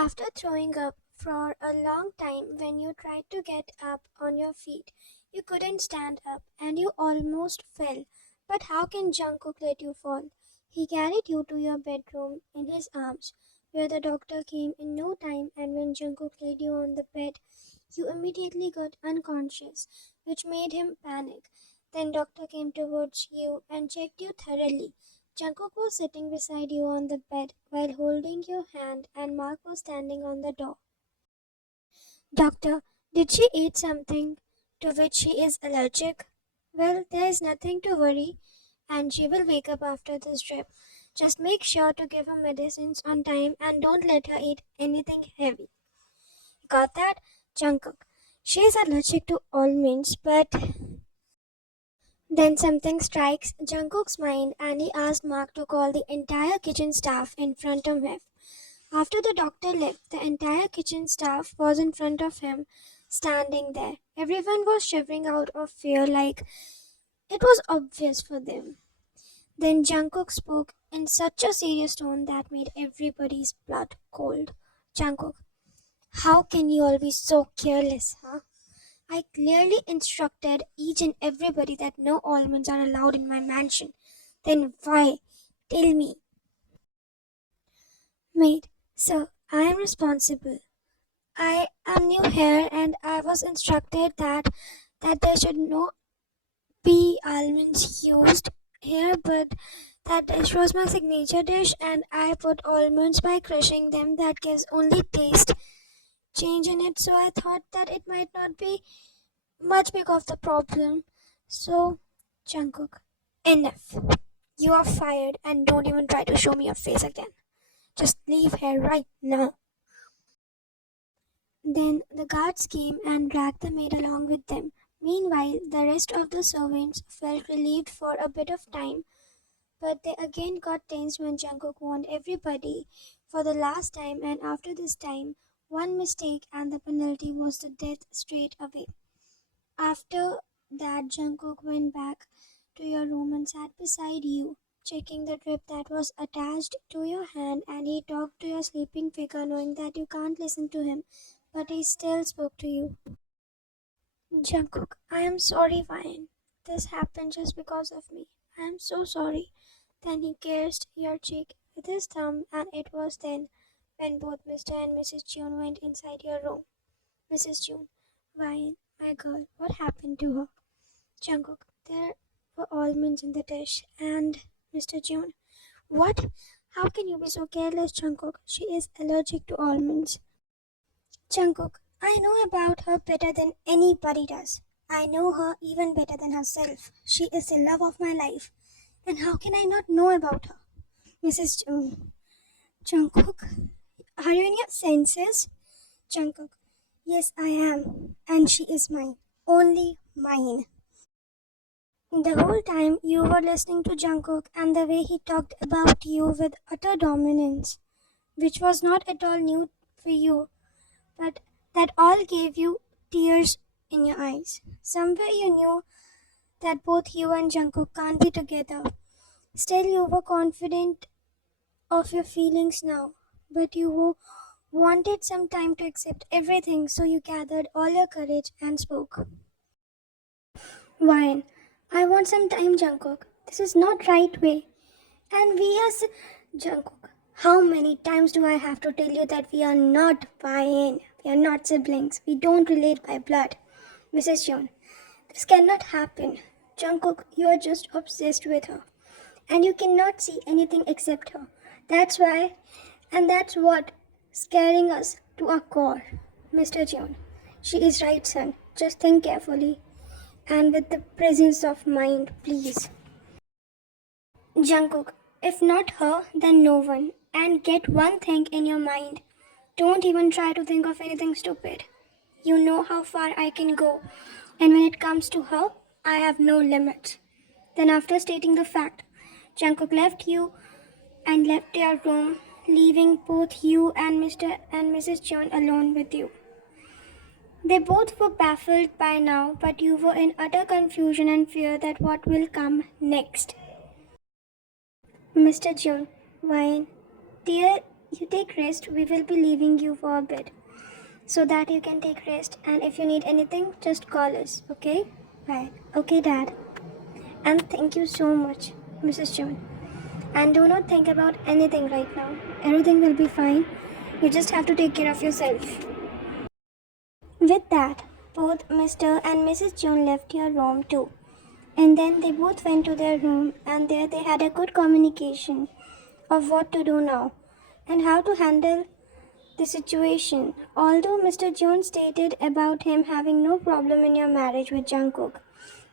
After throwing up for a long time, when you tried to get up on your feet, you couldn't stand up and you almost fell. But how can Jungkook let you fall? He carried you to your bedroom in his arms, where the doctor came in no time, and when Jungkook laid you on the bed, you immediately got unconscious, which made him panic. Then doctor came towards you and checked you thoroughly. Jungkook was sitting beside you on the bed while holding your hand, and Mark was standing on the door. Doctor, did she eat something to which she is allergic? Well, there is nothing to worry, and she will wake up after this drip. Just make sure to give her medicines on time and don't let her eat anything heavy. Got that? Jungkook. She is allergic to almonds, but then something strikes Jungkook's mind and he asked Mark to call the entire kitchen staff in front of him. After the doctor left, the entire kitchen staff was in front of him, standing there. Everyone was shivering out of fear, like it was obvious for them. Then Jungkook spoke in such a serious tone that made everybody's blood cold. Jungkook, how can you all be so careless, huh? I clearly instructed each and everybody that no almonds are allowed in my mansion. Then why? Tell me. Mate, sir, I am responsible. I am new here and I was instructed that there should not be almonds used here, but that dish was my signature dish and I put almonds by crushing them. That gives only taste change in it, so I thought that it might not be much big of the problem. So, Jungkook, enough. You are fired and don't even try to show me your face again. Just leave here right now. Then the guards came and dragged the maid along with them. Meanwhile, the rest of the servants felt relieved for a bit of time, but they again got tense when Jungkook warned everybody for the last time, and after this time, one mistake and the penalty was the death straight away. After that, Jungkook went back to your room and sat beside you, checking the drip that was attached to your hand, and he talked to your sleeping figure, knowing that you can't listen to him, but he still spoke to you. Jungkook, I am sorry, Vine. This happened just because of me. I am so sorry. Then he kissed your cheek with his thumb, and it was then when both Mr. and Mrs. June went inside your room. Mrs. June, Vine, my girl, what happened to her? Jungkook, there were almonds in the dish, and Mr. June, what? How can you be so careless, Jungkook? She is allergic to almonds. Jungkook, I know about her better than anybody does. I know her even better than herself. She is the love of my life. And how can I not know about her? Mrs. June, Jungkook, are you in your senses? Jungkook, yes, I am. And she is mine. Only mine. The whole time you were listening to Jungkook and the way he talked about you with utter dominance, which was not at all new for you, but that all gave you tears in your eyes. Somewhere you knew that both you and Jungkook can't be together. Still, you were confident of your feelings now, but you wanted some time to accept everything, so you gathered all your courage and spoke. Wine, I want some time, Jungkook. This is not right way. And we are Jungkook. How many times do I have to tell you that we are not fine? We are not siblings. We don't relate by blood. Mrs. Yeon, this cannot happen. Jungkook, you are just obsessed with her. And you cannot see anything except her. That's why, and that's what scaring us to our core. Mr. Jeon, she is right, son. Just think carefully and with the presence of mind, please. Jungkook, if not her, then no one. And get one thing in your mind. Don't even try to think of anything stupid. You know how far I can go. And when it comes to her, I have no limits. Then after stating the fact, Jungkook left you and left your room, leaving both you and Mr. and Mrs. John alone with you. They both were baffled by now, but you were in utter confusion and fear that what will come next. Mr. June, Wine, dear you take rest. We will be leaving you for a bit so that you can take rest. And if you need anything, just call us, okay? Right. Okay, Dad. And thank you so much, Mrs. June. And do not think about anything right now. Everything will be fine. You just have to take care of yourself. With that, both Mr. and Mrs. June left your room too. And then they both went to their room, and there they had a good communication of what to do now and how to handle the situation. Although Mr. Jones stated about him having no problem in your marriage with Jungkook,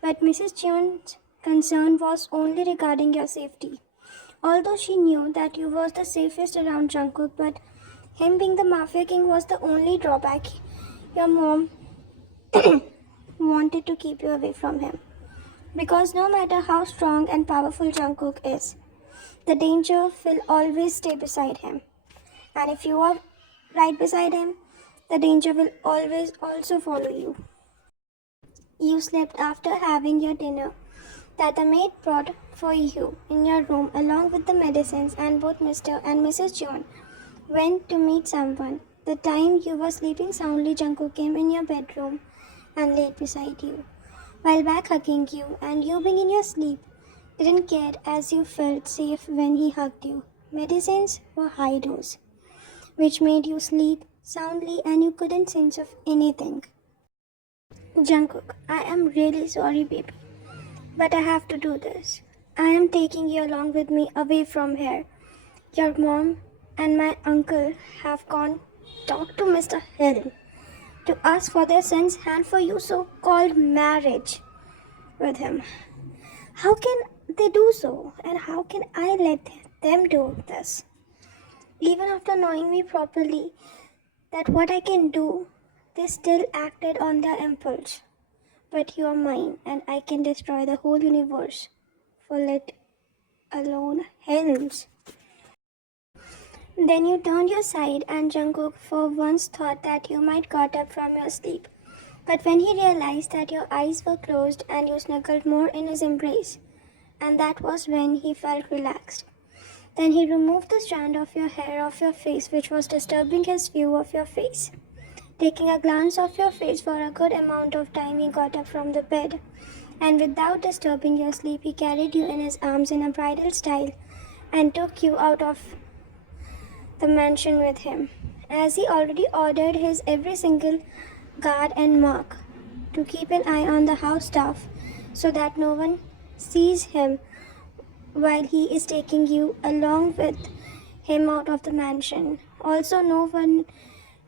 but Mrs. Jones' concern was only regarding your safety. Although she knew that you was the safest around Jungkook, but him being the Mafia King was the only drawback. Your mom wanted to keep you away from him. Because no matter how strong and powerful Jungkook is, the danger will always stay beside him. And if you are right beside him, the danger will always also follow you. You slept after having your dinner that the maid brought for you in your room along with the medicines, and both Mr. and Mrs. John went to meet someone. The time you were sleeping soundly, Jungkook came in your bedroom and laid beside you, while back hugging you, and you being in your sleep didn't care as you felt safe when he hugged you. Medicines were high dose, which made you sleep soundly and you couldn't sense of anything. Jungkook, I am really sorry, baby, but I have to do this. I am taking you along with me away from here. Your mom and my uncle have gone talk to Mr. Hill to ask for their son's hand for you so-called marriage with him. How can they do so? And how can I let them do this? Even after knowing me properly, that what I can do, they still acted on their impulse. But you are mine, and I can destroy the whole universe, for let alone Helms. Then you turned your side, and Jungkook for once thought that you might got up from your sleep. But when he realized that your eyes were closed and you snuggled more in his embrace, and that was when he felt relaxed. Then he removed the strand of your hair off your face, which was disturbing his view of your face. Taking a glance of your face for a good amount of time, he got up from the bed, and without disturbing your sleep, he carried you in his arms in a bridal style and took you out of the mansion with him, as he already ordered his every single guard and mark to keep an eye on the house staff so that no one sees him while he is taking you along with him out of the mansion. Also, no one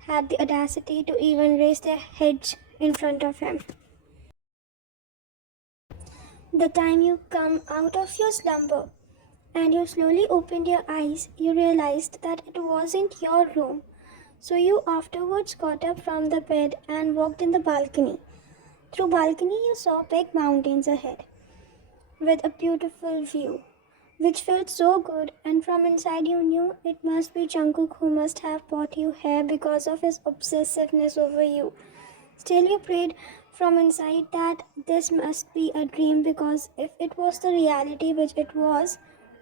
had the audacity to even raise their heads in front of him. The time you come out of your slumber and you slowly opened your eyes, you realized that it wasn't your room. So you afterwards got up from the bed and walked in the balcony. Through balcony you saw big mountains ahead with a beautiful view, which felt so good, and from inside you knew it must be Jungkook who must have brought you here because of his obsessiveness over you. Still you prayed from inside that this must be a dream, because if it was the reality, which it was,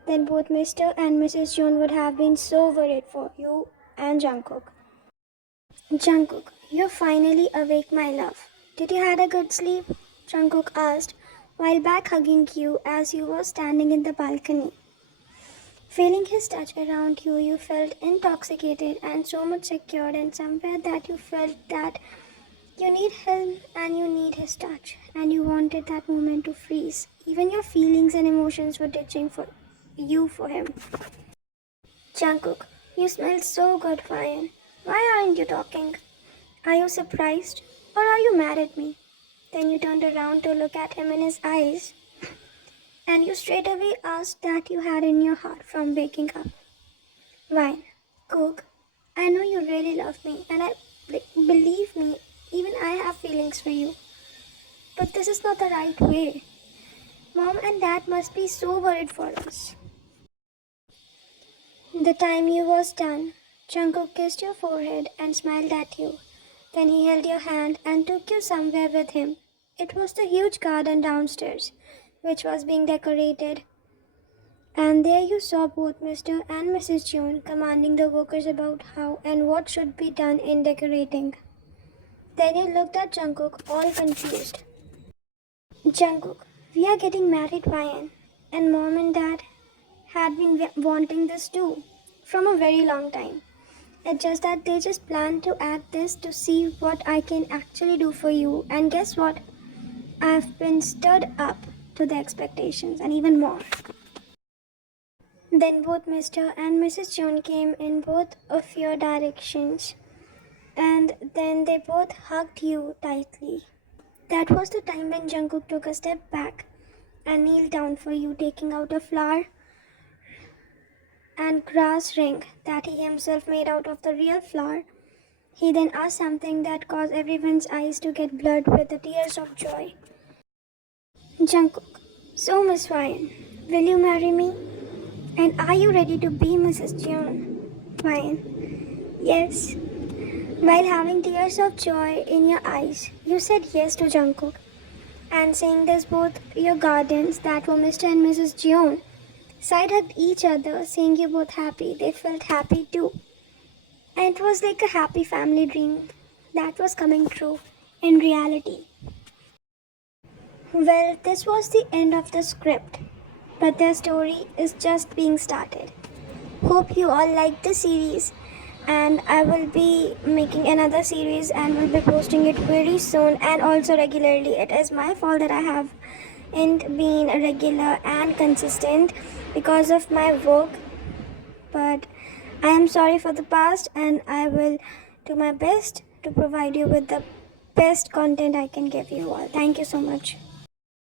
then both Mr. and Mrs. June would have been so worried for you and Jungkook. Jungkook, you're finally awake, my love. Did you had a good sleep? Jungkook asked, while back hugging you as you were standing in the balcony. Feeling his touch around you, you felt intoxicated and so much secured, and somewhere that you felt that you need him and you need his touch, and you wanted that moment to freeze. Even your feelings and emotions were ditching for you for him. Jungkook, you smell so good, Ryan. Why aren't you talking? Are you surprised? Or are you mad at me? Then you turned around to look at him in his eyes, and you straight away asked that you had in your heart from waking up. Ryan, Cook, I know you really love me, and believe me, even I have feelings for you. But this is not the right way. Mom and Dad must be so worried for us. The time you was done, Jungkook kissed your forehead and smiled at you. Then he held your hand and took you somewhere with him. It was the huge garden downstairs, which was being decorated And there you saw both Mr. and Mrs. Jones commanding the workers about how and what should be done in decorating. Then you looked at Jungkook, all confused. Jungkook, we are getting married, Ryan, and Mom and Dad had been wanting this too, from a very long time. It's just that they just planned to add this to see what I can actually do for you, and guess what? I've been stirred up to the expectations and even more. Then both Mr. and Mrs. John came in both of your directions, and then they both hugged you tightly. That was the time when Jungkook took a step back and kneeled down for you, taking out a flower and grass ring that he himself made out of the real flower. He then asked something that caused everyone's eyes to get blurred with the tears of joy. Jungkook, so Miss Ryan, will you marry me? And are you ready to be Mrs. Jeon? Ryan, yes. While having tears of joy in your eyes, you said yes to Jungkook. And saying this, both your guardians, that were Mr. and Mrs. Jeon, side-hugged each other, saying you both happy. They felt happy too. And it was like a happy family dream that was coming true in reality. Well, this was the end of the script, but their story is just being started. Hope you all liked the series, and I will be making another series and will be posting it very soon and also regularly. It is my fault that I haven't been regular and consistent because of my work, but I am sorry for the past, and I will do my best to provide you with the best content I can give you all. Thank you so much.